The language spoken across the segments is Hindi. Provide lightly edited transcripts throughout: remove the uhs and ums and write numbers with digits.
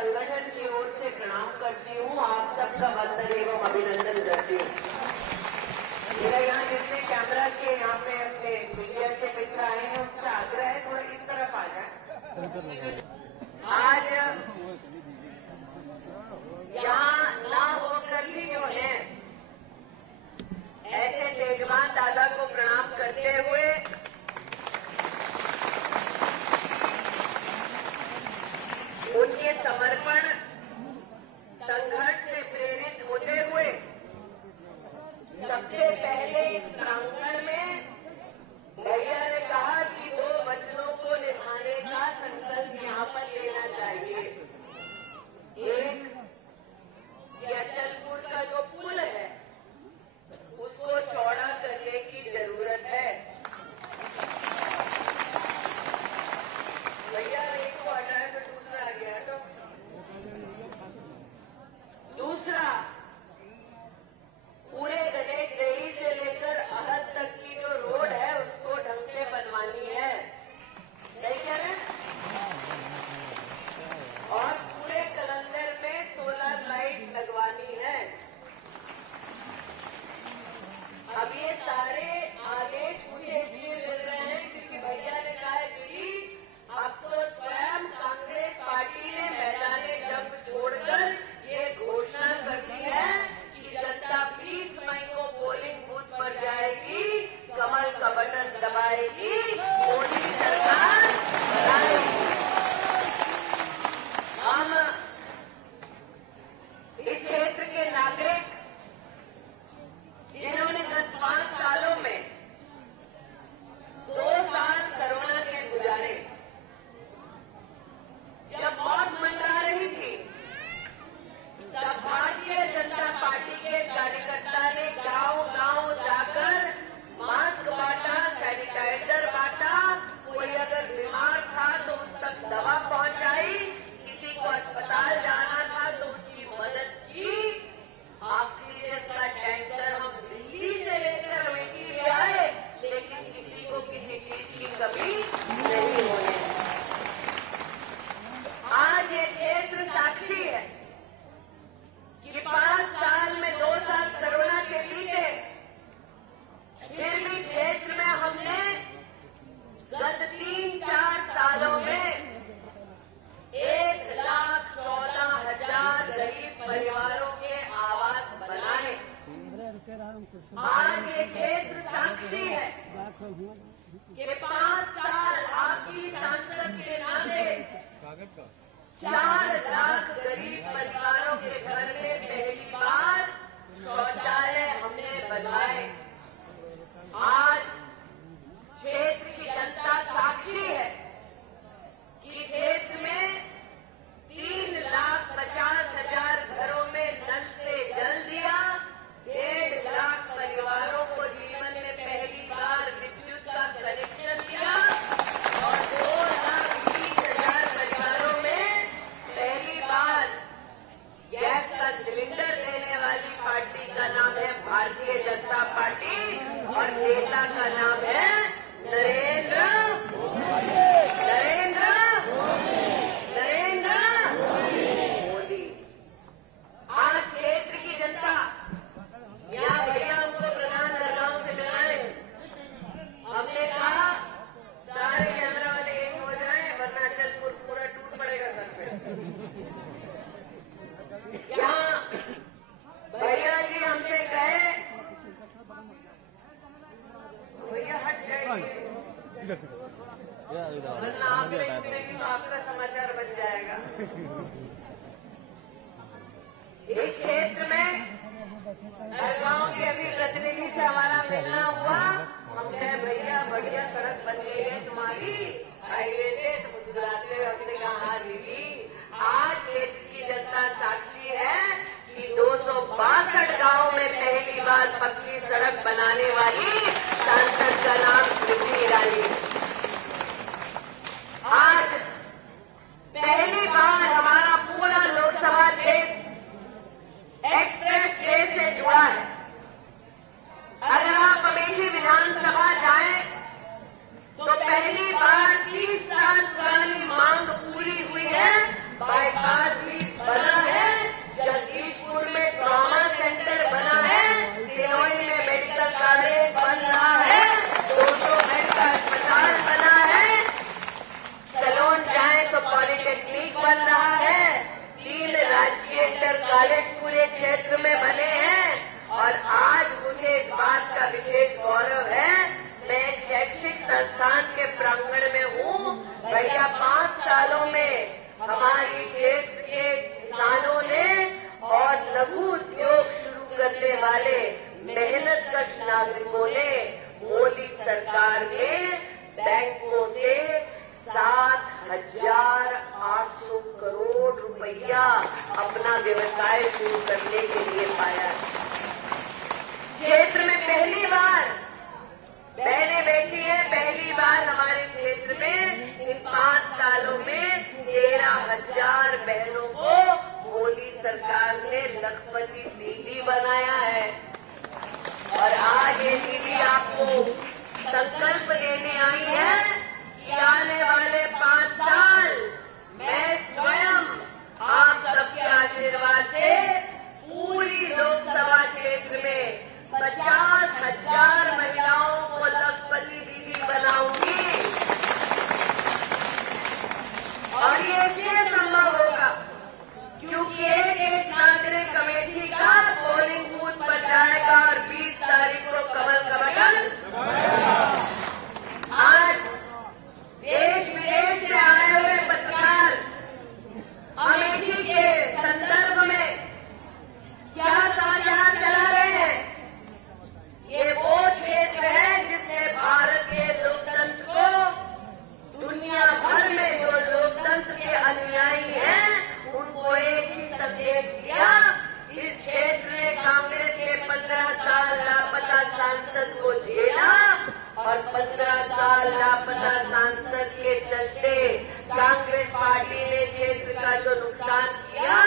संगठन की ओर से प्रणाम करती हूँ। आप सबका वंदन एवं अभिनंदन करती हूँ। मेरा यहाँ जितने कैमरा के यहाँ पे अपने मीडिया के मित्र आए हैं उनसे आग्रह है थोड़ा इस तरफ आ जाए। आज यहाँ ना होकर भी जो है ऐसे तेजमान दादा को प्रणाम करते हुए उनके समर्पण संघर्ष से प्रेरित होते हुए सबसे पहले इस प्रांगण में भैया ने कहा कि 2 वचनों को निभाने का संकल्प यहाँ पर लेना चाहिए। एक, कि अचलपुर का जो पुल है उसको चौड़ा करने की जरूरत है। भैया एक को हटाए तो दूसरा आ गया। तो दूसरा, पूरे गलेट डेरी से लेकर अहद तक की जो रोड है उसको ढंग से बनवानी है, नहीं कह रहे? और पूरे कलंदर में सोलर लाइट लगवानी है। अब ये सारे आदेश मुझे इसलिए मिल रहे हैं क्योंकि भैया ने कहा है दीदी अब तो स्वयं कांग्रेस पार्टी ने मैदान जंग छोड़कर ये घोषणा कर दी है कि जनता 20 मई को पोलिंग बूथ पर जाएगी, कमल का बटन दबाएगी, मोदी सरकार बनाएगी। हम इस क्षेत्र के नागरिक जिन्होंने गत 5 सालों में 2 साल कोरोना के गुजारे, जब मौत मंडरा रही थी तब भारतीय जनता पार्टी के कार्यकर्ता ने गांव-गांव जाकर मास्क बांटा, सैनिटाइजर बांटा, कोई अगर बीमार था तो उस तक दवा पहुंचाई, किसी को अस्पताल जाना था तो उसकी मदद की। ऑक्सीजन का टैंकर हम दिल्ली से लेकर अमेठी ले आए, लेकिन किसी को किसी चीज की कमी नहीं होने। आज ये क्षेत्र साक्षी है कि 5 साल में 2 साल कोरोना के बीते, फिर भी क्षेत्र में हमने गत 3-4 सालों में 1,14,000 गरीब परिवारों के आवास बनाए। आज ये क्षेत्र साक्षी है कि 5 साल आपकी सांसद के नाते 4 लाख गरीब परिवारों के घर में पहली बार शौचालय हमने बनवाए। आज क्षेत्र की जनता साक्षी है कि क्षेत्र में 3,50,000 घरों में नल से जल दिया, 1.5 लाख परिवारों को जीवन में पहली बार विद्युत का कनेक्शन दिया और 2,20,000 परिवारों में पहली बार गैस का सिलेंडर देने वाली पार्टी का नाम है भारतीय जनता पार्टी और नेता का नाम है नरेंद्र मोदी। आज क्षेत्र की जनता, यहाँ भैया हमको प्रधान नगरों से मिलाए, हमने कहा सारे कैमरा वाले एक हो जाए वरना अचलपुर पूरा टूट पड़ेगा घर पे। यहाँ भैया जी हमसे कहे, भैया हट जाइए वरना आप नहीं तो आपका समाचार बन जाएगा। इस क्षेत्र में गांव के अभी प्रतिनिधि से हमारा मिलना हुआ, हम कहे भैया बढ़िया सड़क बन गई है तुम्हारी हाईवे से, तो मुस्कुराते हुए हमने कहा हाँ दीदी। आज क्षेत्र की जनता साक्षी है कि 262 गांव में पहली बार पक्की सड़क बनाने वाली सांसद का नाम स्मृति ईरानी। आज पहली बार हमारा पूरा लोकसभा क्षेत्र एक्सप्रेस वे से जुड़ा है। अगर आप अमेठी विधानसभा जाएं तो पहली बार 30 साल पुरानी मांग पूरी हुई है क्षेत्र के किसानों ने और लघु उद्योग शुरू करने वाले मेहनतकश नागरिकों ने मोदी सरकार में बैंकों से 7,800 करोड़ रुपया अपना व्यवसाय शुरू करने के लिए पाया। क्षेत्र में पहली बार बहनें बैठी है, पहली बार हमारे क्षेत्र में इन 5 सालों में 13,000 बहनों को मोदी सरकार ने लखपति दीदी बनाया है। और आज ये दीदी आपको संकल्प लेने आई है कि आने वाले 5 साल मैं स्वयं आप सबके आशीर्वाद से पूरी लोकसभा क्षेत्र में 50,000 महिलाओं को लखपति दीदी बनाऊंगी। और ये इसलिए संभव होगा क्योंकि एक नागरिक कमेटी का पोलिंग बूथ पर जाएगा और 20 तारीख को कमल का बटन। आज देश विदेश से आए हुए पत्रकार अमेठी के संदर्भ में क्या समाचार चला रहे हैं? ये वो क्षेत्र है जिसने भारत के लोकतंत्र को दुनिया भर में जो लोकतंत्र के अनुयायी हैं उनको एक ही संदेश दिया। इस क्षेत्र ने कांग्रेस के 15 साल लापता सांसद को झेला और 15 साल लापता सांसद के चलते कांग्रेस पार्टी ने क्षेत्र का जो नुकसान किया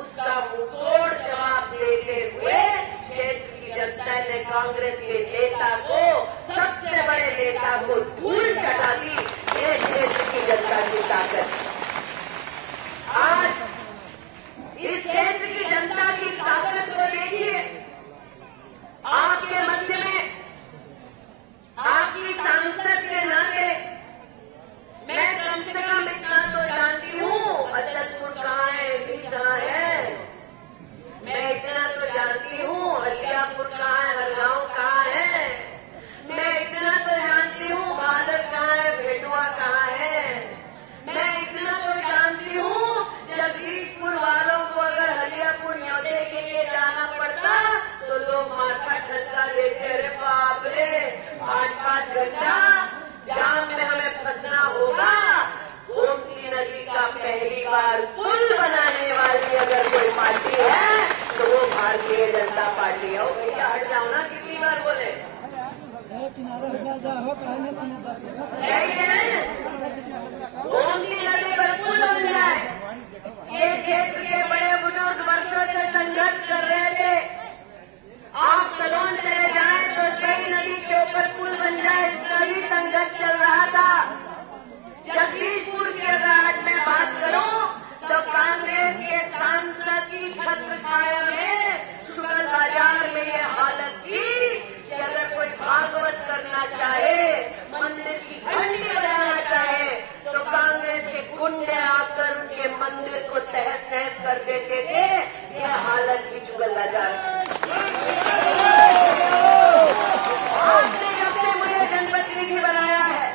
उसका मुंहतोड़ जवाब देते हुए क्षेत्र की जनता ने कांग्रेस के नेता को, सबसे बड़े नेता को धूल चढ़ा दी। ये क्षेत्र की जनता की ताकत। आज इस क्षेत्र की जनता की ताकत को देखिए। आपके मध्य में आपकी सांसद के नाते मैं कम से कम इतना तो जानती हूँ अचलपुर कहाँ है, कहाँ है। मैं इतना तो जानती हूँ अलियापुर कहाँ है, हरगांव कहाँ है। मैं इतना तो जानती हूँ बादल कहाँ है, भेटुआ कहाँ है। मैं इतना तो जानती हूँ जगदीशपुर वालों को अगर हलियापुर न्योते के लिए जाना पड़ता तो लोग माथा ठंडा देते, अरे बाप रे 5-5 घंटा जाम में हमें फंसना होगा। गोमती नदी का पहली बार पुल बनाने वाली अगर कोई पार्टी है तो वो भारतीय जनता पार्टी है। भैया हट जाओ ना, कितनी बार बोले गोमती नदी पर पुल बन जाए। ये क्षेत्र के बड़े बुजुर्ग वर्षों से संघर्ष कर रहे थे। आप सलोन चले जाएं तो कई नदी के ऊपर पुल बन जाए, इसका भी संघर्ष चल रहा था। जगदीशपुर की अगर आज मैं बात करूं तो कांग्रेस के सांसद की छत्र छाया में शुगर बाजार में ये हालत थी कि अगर कोई भागवत करना चाहे, मंदिर की घंटी बजाना चाहे तो कांग्रेस के गुंडे आकर उनके मंदिर को तहस नहस कर देते थे। यह हालत थी शुगर बाजार। आपने अपने मुझे जनप्रतिनिधि बनाया है,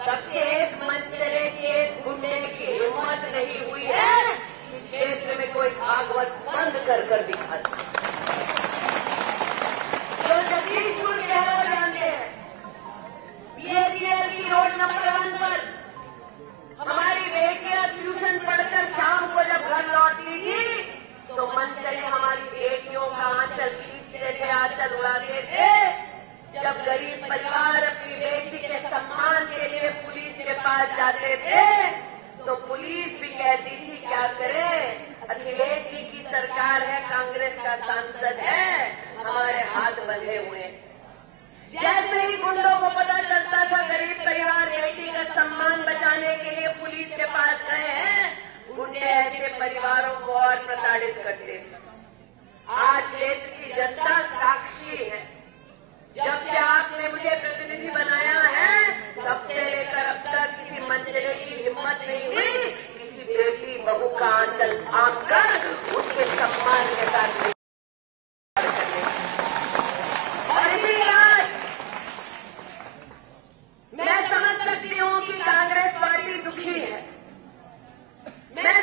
सबसे एक मंच चले कि एक गुंडे की हिम्मत नहीं हुई है इस क्षेत्र में कोई भागवत बंद कर दिखा। जो जगदीशपुर के है वो जानते हैं। BSEL की रोड नंबर 1 पर हमारी बेटियां ट्यूशन पढ़कर शाम को जब घर लौटती थी तो मन चले हमारी बेटियों का आंचल खींचते थे, आंचल उड़ाते थे। जब गरीब परिवार अपनी बेटी के सम्मान के लिए पुलिस के पास जाते थे तो पुलिस भी कहती थी क्या करे, अखिलेश जी की सरकार है, कांग्रेस का सांसद है, हमारे हाथ बंधे हुए। जैसे ही गुंडों को पता चलता था गरीब परिवार बेटी का सम्मान बचाने के लिए पुलिस के पास गए हैं, गुंडे ऐसे परिवारों को और प्रताड़ित करते थे। आज क्षेत्र की जनता साक्षी है। जब से आपने मुझे प्रतिनिधि बनाया है तब से लेकर अब तक किसी मंचले की हिम्मत नहीं हुई किसी बेटी बहू का आंचल थाम कर उसके सम्मान के साथ करने। और इसी आज मैं समझ सकती हूँ कि कांग्रेस पार्टी दुखी है। मैं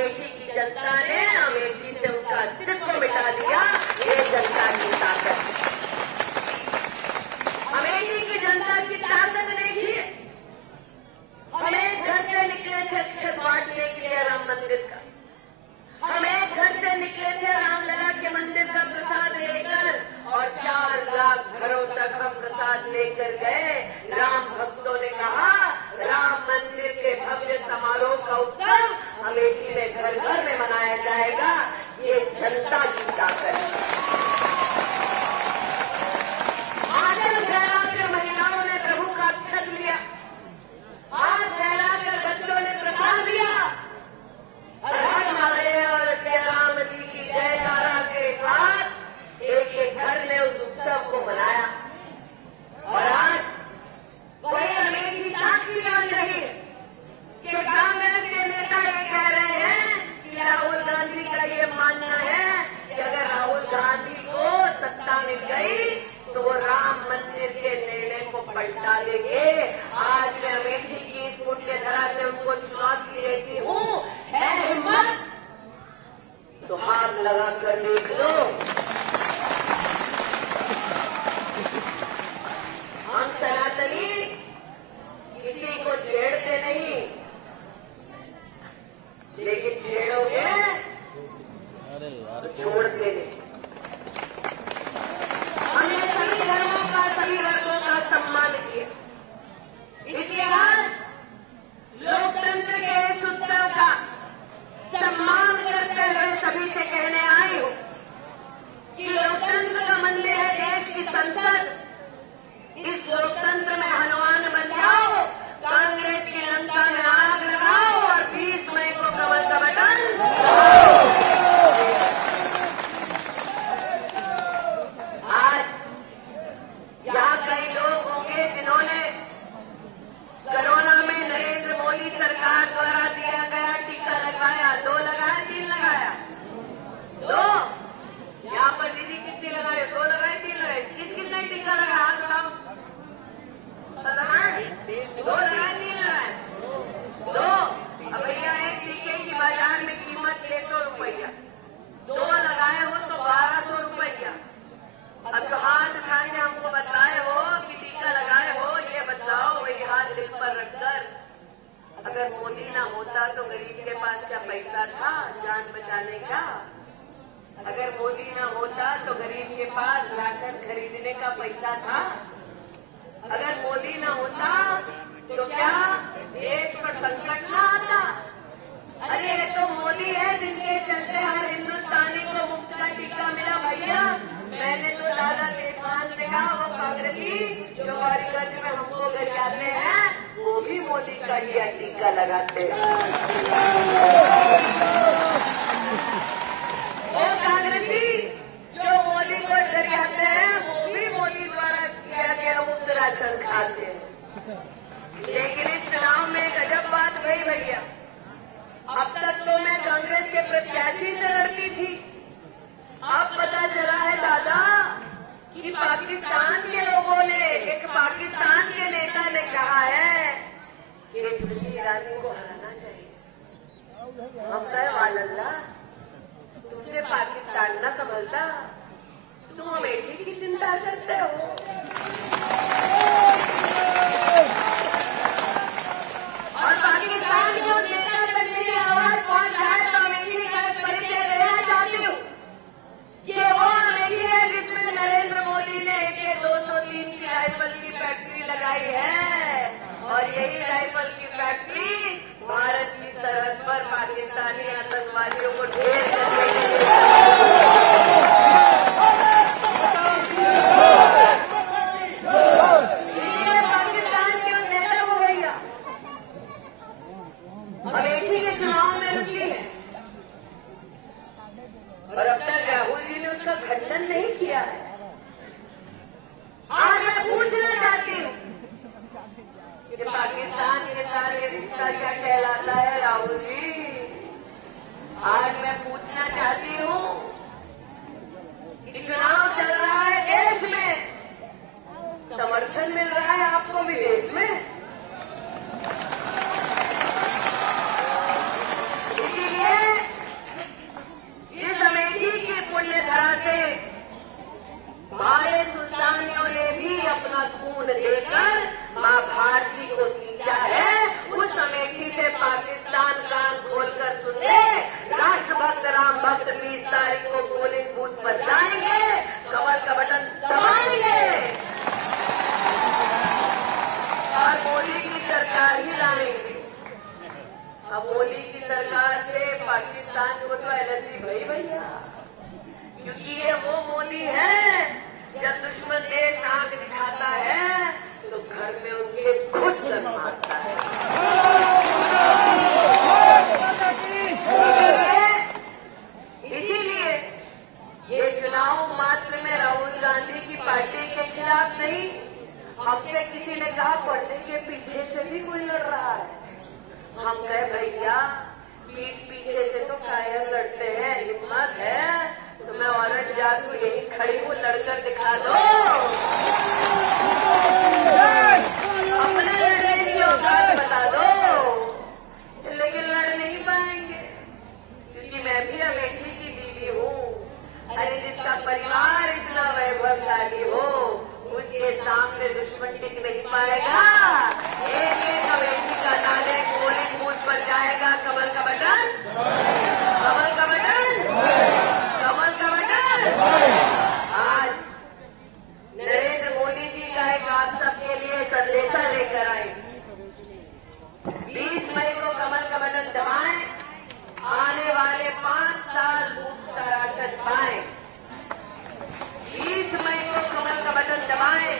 अमेठी की जनता ने अमेठी से उसका अस्तित्व मिटा दिया। ये जनता की ताकत, अमेठी की जनता की ताकत देखिए। हमें घर से निकले थे अक्षत बांटने के लिए राम मंदिर का, हमें घर से निकले थे रामलला के मंदिर का प्रसाद लेकर, और 4 लाख घरों तक हम प्रसाद लेकर गए। राम भक्तों ने कहा राम मंदिर के भव्य समारोह का उत्सव अमेठी में घर घर में मनाया जाएगा। ये जनता की ताकत है। आंचल फैलाकर महिलाओं ने प्रभु का अक्षत लिया, हाथ फैलाकर बच्चों ने प्रसाद लिया, हर महादेव और राम जी की जयकारा के साथ एक एक घर ने उस उत्सव को मनाया। और आज वही अमेठी साक्षी बन रही है कि कांग्रेस के नेता ये कह रहे हैं कि राहुल गांधी का ये मानना है कि अगर राहुल गांधी को सत्ता मिल गई तो वो राम मंदिर के निर्णय को पलटा देंगे। आज मैं अमेठी की इस पुण्य धरा से उनको चुनौती देती हूँ, है हिम्मत तो हाथ लगा कर देख लो। हम सनातनी किसी को छेड़ते नहीं, लेकिन छेड़ोगे तो छोड़ते नहीं। हमने सभी धर्मों का, सभी वर्गों का सम्मान किया। इसके बाद लोकतंत्र के इस उत्सव का सम्मान करते हुए सभी से कहने आई हूँ कि लोकतंत्र का मंदिर है देश की संसद। इस लोकतंत्र में हनुमान बन जाओ, कांग्रेस की लंका में आग लगाओ और 20 मई को कमल का बटन आज यहाँ कई लोग होंगे जिन्होंने कोरोना में नरेंद्र मोदी सरकार द्वारा दिया गया टीका लगाया, 2 लगाया, 3 लगाया, 2 यहाँ पर दीदी कितनी लगाए? 2 लगाए, 3 लगाए, कितने टीका लगाया? हाथ उठाओ। 2 लगाए, 3 लगाए, 2। अब भैया एक टीके की बाजार में कीमत 600 रुपया, 2 लगाए हो तो 1200 रुपया। अब जो हाथ उठा के हमको बताए हो कि टीका लगाए हो, ये बताओ वही हाथ दिल पर रखकर अगर मोदी ना होता तो गरीब के पास क्या पैसा था जान बचाने का? अगर मोदी ना होता तो गरीब के पास राशन खरीदने का पैसा था? अगर मोदी ना होता तो क्या देश पर संकट ना आता? अरे ये तो मोदी है जिनके चलते हर हिंदुस्तानी को मुफ्त का टीका मिला। भैया मैंने तो दादा देशवान से कहा, वो कांग्रेसी जो गरीबगंज में हमको गरियाते हैं वो भी मोदी का ही टीका लगाते हैं। वो कांग्रेसी जो मोदी को गरियाते हैं वो भी मोदी द्वारा किया गया मुफ्त राशन खाते हैं। लेकिन इस चुनाव में गजब बात भई भैया, अब तक तो मैं कांग्रेस के प्रत्याशी से लड़ती थी, अब पता चला है दादा कि पाकिस्तान के लोगों ने, एक पाकिस्तान के नेता ने कहा है कि स्मृति ईरानी को हराना चाहिए। हम कहे वालल्ला तुमसे पाकिस्तान न संभलता, तुम अमेठी की चिंता करते हो। और पाकिस्तान को नेता तक मेरी आवाज पहुंच जाए तो अमेठी का परिचय देना चाहती हूँ कि वो अमेठी है जिसमें नरेंद्र मोदी ने AK-203 की राइफल की फैक्ट्री लगाई है, और यही राइफल की फैक्ट्री भारत की सरहद पर पाकिस्तानी आतंकवादियों को ढेर करने के लिए पाकिस्तान के उन नेता को भैया अमेठी के चुनाव में रुकी है, और अब तक राहुल जी ने उसका खंडन नहीं किया है। आज मैं पूछना चाहती हूँ कि पाकिस्तान के साथ ये रिश्ता क्या कहलाता है? राहुल जी आज मैं पूछना चाहती हूँ कि चुनाव चल रहा है देश में, समर्थन मिल रहा है आपको विदेश में, इसीलिए अब मोदी की सरकार से पाकिस्तान को तो एलर्जी भई भैया, क्योंकि ये वो मोदी है जब दुश्मन देश आंख दिखाता है तो घर में उनके खुद जन मारता है। इसीलिए ये चुनाव मात्र में राहुल गांधी की पार्टी के खिलाफ नहीं, हमसे किसी ने कहा पढ़ने के पीछे से भी कोई लड़ रहा है। हम कहे भैया पीठ पीछे से तो कायर लड़ते हैं, हिम्मत है तो मैं औरत जादू यही खड़ी हूँ, लड़कर दिखा दो। अपने लड़ने की औकात बता दो, लेकिन लड़ नहीं पाएंगे क्योंकि मैं भी अमेठी की दीदी हूँ। अरे जिसका परिवार इतना वैभवशाली हो उसके सामने दुश्मन टिक नहीं पाएगा। एक अमेठी का नाले पोलिंग बूथ पर जाएगा, कमल का बटन, कमल का बटन, कमल का बटन। आज नरेंद्र मोदी जी का एक आप सबके लिए संदेशा लेकर आए। 20 मई को कमल का बटन दबाएं, आने वाले 5 साल मुफ्त का राशन पाएं। 20 मई को कमल का बटन दबाएं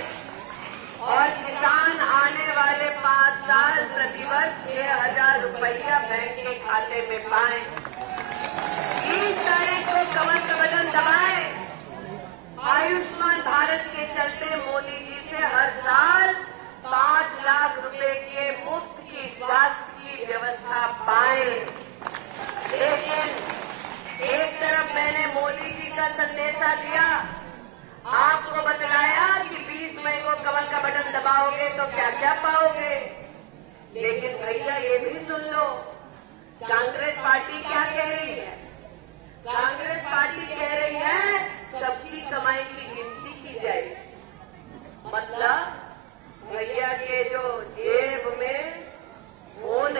और किसान आने वाले 5 साल प्रतिवर्ष 6,000 रुपया बैंक के खाते में पाएं। 20 तारीख को कमल का बटन दबाएं, आयुष्मान भारत के चलते मोदी जी से हर साल 5 लाख रुपए के मुफ्त की स्वास्थ्य की व्यवस्था पाएं। लेकिन एक तरफ मैंने मोदी जी का संदेशा दिया, आपको बतलाया कि 20 मई को कमल का बटन दबाओगे तो क्या क्या पाओगे, लेकिन भैया ये भी सुन लो कांग्रेस पार्टी क्या कह रही है। कांग्रेस पार्टी कह रही है सबकी कमाई की गिनती की जाएगी, मतलब भैया के जो जेब में फोन